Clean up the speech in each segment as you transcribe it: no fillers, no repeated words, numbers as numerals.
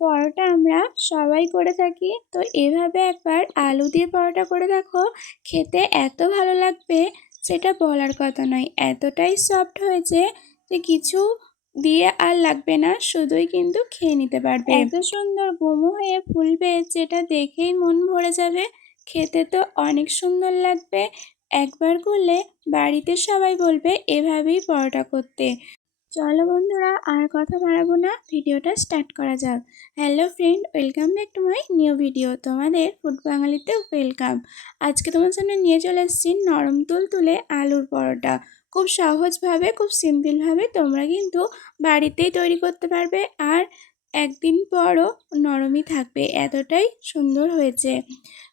পরোটা আমরা সবাই করে থাকি, তো এভাবে একবার আলু দিয়ে পরোটা করে দেখো, খেতে এত ভালো লাগবে সেটা বলার কথা নয়। এতটাই সফট হয়েছে যে কিছু দিয়ে আর লাগবে না, শুধুই কিন্তু খেয়ে নিতে পারবে। এত সুন্দর গুমো হয়ে ফুলবে যেটা দেখেই মন ভরে যাবে। খেতে তো অনেক সুন্দর লাগবে। একবার করলে বাড়িতে সবাই বলবে এভাবেই পরোটা করতে। চলো বন্ধুরা, আর কথা বাড়াবো না, ভিডিওটা স্টার্ট করা যাক। Hello friend, welcome back to my new video. তোমাদের ফুড বাঙালিতে ওয়েলকাম। আজকে তোমার সামনে নিয়ে চলে এসেছি নরম তুলতুলে আলুর পরোটা। খুব সহজভাবে, খুব সিম্পলভাবে তোমরা কিন্তু বাড়িতেই তৈরি করতে পারবে, আর একদিন পরও নরমই থাকবে, এতটাই সুন্দর হয়েছে।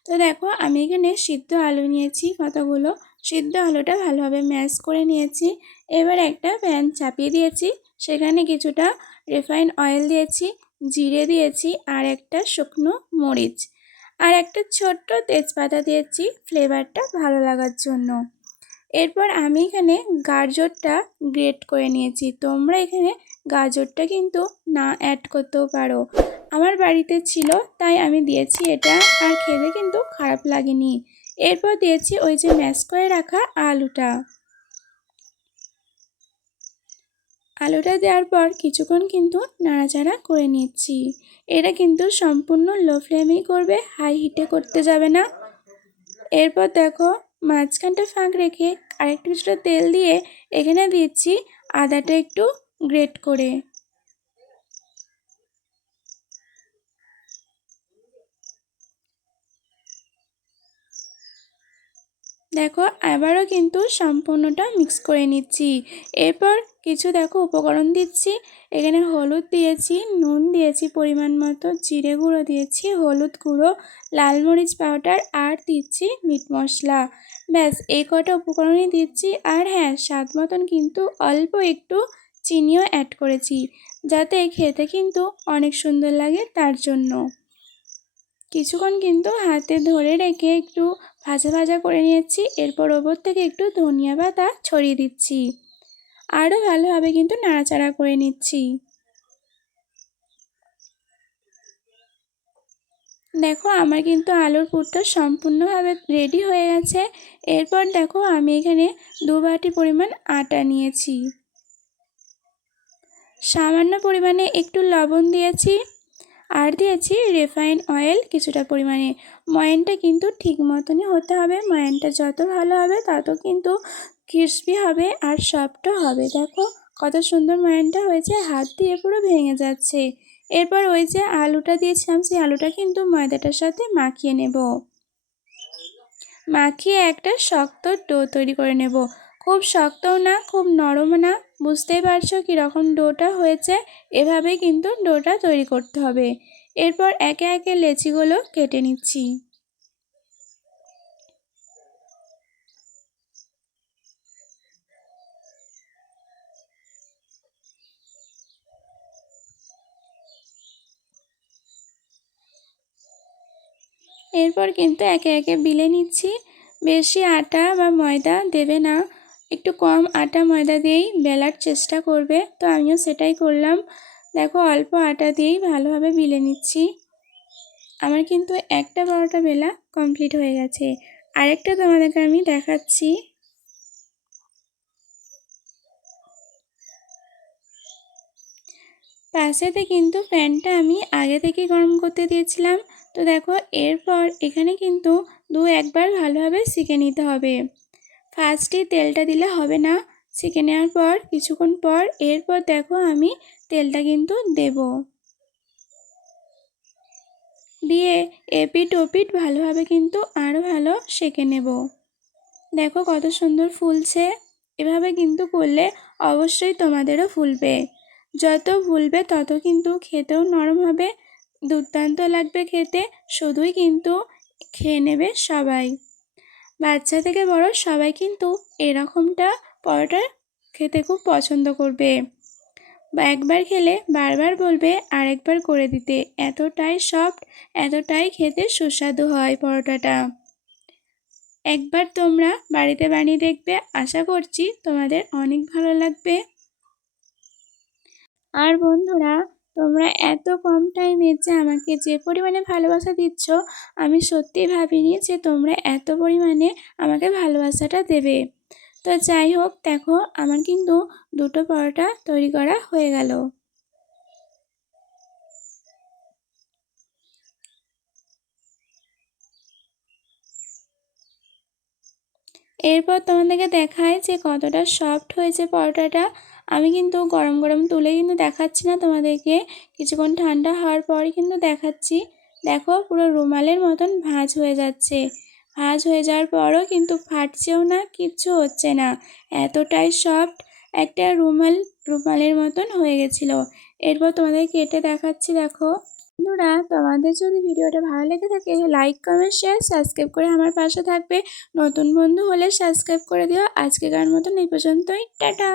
তো দেখো, আমি এখানে সিদ্ধ আলু নিয়েছি কতগুলো। সিদ্ধ আলুটা ভালোভাবে ম্যাশ করে নিয়েছি। এবার একটা প্যান চাপিয়ে দিয়েছি, সেখানে কিছুটা রিফাইন অয়েল দিয়েছি, জিরে দিয়েছি, আর একটা শুকনো মরিচ, আর একটা ছোট্ট তেজপাতা দিয়েছি ফ্লেভারটা ভালো লাগার জন্য। এরপর আমি এখানে গাজরটা গ্রেট করে নিয়েছি। তোমরা এখানে গাজরটা কিন্তু না অ্যাড করতেও পারো, আমার বাড়িতে ছিল তাই আমি দিয়েছি এটা, আর খেতে কিন্তু খারাপ লাগেনি। এরপর দিয়েছি ওই যে ম্যাশ করে রাখা আলুটা। আলুটা দেওয়ার পর কিছুক্ষণ কিন্তু নাড়াচাড়া করে নিচ্ছি। এটা কিন্তু সম্পূর্ণ লো ফ্লেমেই করবে, হাই হিটে করতে যাবে না। এরপর দেখো, মাঝখানটা ফাঁক রেখে আরেকটু কিছুটা তেল দিয়ে এখানে দিচ্ছি আদাটা একটু গ্রেট করে। দেখো, আবারও কিন্তু সম্পূর্ণটা মিক্স করে নিচ্ছি। এরপর কিছু দেখো উপকরণ দিচ্ছি। এখানে হলুদ দিয়েছি, নুন দিয়েছি পরিমাণ মতো, জিরে গুঁড়ো দিয়েছি, হলুদ গুঁড়ো, লাল মরিচ পাউডার, আর দিচ্ছি মিট মশলা। ব্যাস এই কটা উপকরণই দিচ্ছি। আর হ্যাঁ, স্বাদ মতন কিন্তু অল্প একটু চিনিও অ্যাড করেছি, যাতে খেতে কিন্তু অনেক সুন্দর লাগে তার জন্য। কিছুক্ষণ কিন্তু হাতে ধরে রেখে একটু ভাজা ভাজা করে নিয়েছি। এরপর ওপর থেকে একটু ধনিয়া পাতা ছড়িয়ে দিচ্ছি, আরও ভালোভাবে কিন্তু নাড়াচাড়া করে নিচ্ছি। দেখো, আমার কিন্তু আলুর পুরটা সম্পূর্ণভাবে রেডি হয়ে গেছে। এরপর দেখো, আমি এখানে 2 বাটি পরিমাণ আটা নিয়েছি, সামান্য পরিমাণে একটু লবণ দিয়েছি, আর দিয়েছি রিফাইন অয়েল কিছুটা পরিমাণে। ময়ানটা কিন্তু ঠিক মতনই হতে হবে, ময়ানটা যত ভালো হবে তত কিন্তু ক্রিস্পি হবে আর সফটও হবে। দেখো কত সুন্দর ময়ানটা হয়েছে, হাত দিয়ে পুরো ভেঙে যাচ্ছে। এরপর ওই যে আলুটা দিয়েছিলাম, সেই আলুটা কিন্তু ময়দাটার সাথে মাখিয়ে নেব। মাখিয়ে একটা শক্ত ডো তৈরি করে নেব। খুব শক্তও না, খুব নরমও না, বুঝতেই পারছো কীরকম ডোটা হয়েছে। এভাবেই কিন্তু ডোটা তৈরি করতে হবে। এরপর একে একে লেচিগুলো কেটে নিচ্ছি। এরপর কিন্তু একে একে বিলে নিচ্ছি। বেশি আটা বা ময়দা দেবে না, একটু কম আটা ময়দা দিয়েই বেলার চেষ্টা করবে, তো আমিও সেটাই করলাম। দেখো, অল্প আটা দিয়েই ভালোভাবে বিলে নিচ্ছি। আমার কিন্তু একটা পরোটা বেলা কমপ্লিট হয়ে গেছে, আরেকটা তোমাদেরকে আমি দেখাচ্ছি। পাশেতে কিন্তু প্যানটা আমি আগে থেকে গরম করতে দিয়েছিলাম। তো দেখো, এরপর এখানে কিন্তু একবার ভালোভাবে সেঁকে নিতে হবে। ফার্স্টে তেলটা দিলে হবে না, সেঁকে নেওয়ার পর কিছুক্ষণ পর এরপর দেখো আমি তেলটা কিন্তু দেব, দিয়ে এপিট ওপিট ভালোভাবে কিন্তু আরও ভালো সেঁকে নেব। দেখো কত সুন্দর ফুলছে। এভাবে কিন্তু করলে অবশ্যই তোমাদেরও ফুলবে। যত ফুলবে তত কিন্তু খেতেও নরম হবে, দুর্দান্ত লাগবে খেতে। শুধুই কিন্তু খেয়ে নেবে সবাই, বাচ্চা থেকে বড় সবাই কিন্তু এরকমটা পরোটা খেতে খুব পছন্দ করবে, বা একবার খেলে বারবার বলবে আরেকবার করে দিতে। এতটাই সফট, এতটাই খেতে সুস্বাদু হয় পরোটাটা। একবার তোমরা বাড়িতে বানিয়ে দেখবে, আশা করছি তোমাদের অনেক ভালো লাগবে। আর বন্ধুরা, তোমরা এত কম টাইমে যে আমাকে যে পরিমাণে ভালোবাসা দিচ্ছ, আমি সত্যিই ভাবিনি যে তোমরা এত পরিমাণে আমাকে ভালোবাসাটা দেবে। তো যাই হোক, দেখো আমার কিন্তু দুটো পরোটা তৈরি করা হয়ে গেল। এরপর তোমাদেরকে দেখায় যে কতটা সফট হয়েছে পরোটাটা। আমি কিন্তু গরম গরম তুলে কিন্তু দেখাচ্ছি না তোমাদেরকে, কিছুক্ষণ ঠান্ডা হওয়ার পরই কিন্তু দেখাচ্ছি। দেখো পুরো রুমালের মতন ভাঁজ হয়ে যাচ্ছে। ভাঁজ হয়ে যাওয়ার পরও কিন্তু ফাটছেও না, কিচ্ছু হচ্ছে না, এতটাই সফট একটা রুমালের মতন হয়ে গেছিলো। এরপর তোমাদের কেটে দেখাচ্ছি। দেখো বন্ধুরা, তোমাদের যদি ভিডিওটা ভালো লেগে থাকে লাইক কমেন্ট শেয়ার সাবস্ক্রাইব করে আমার পাশে থাকবে। নতুন বন্ধু হলে সাবস্ক্রাইব করে দিও। আজকেকার মতন এই পর্যন্তই, টাটা।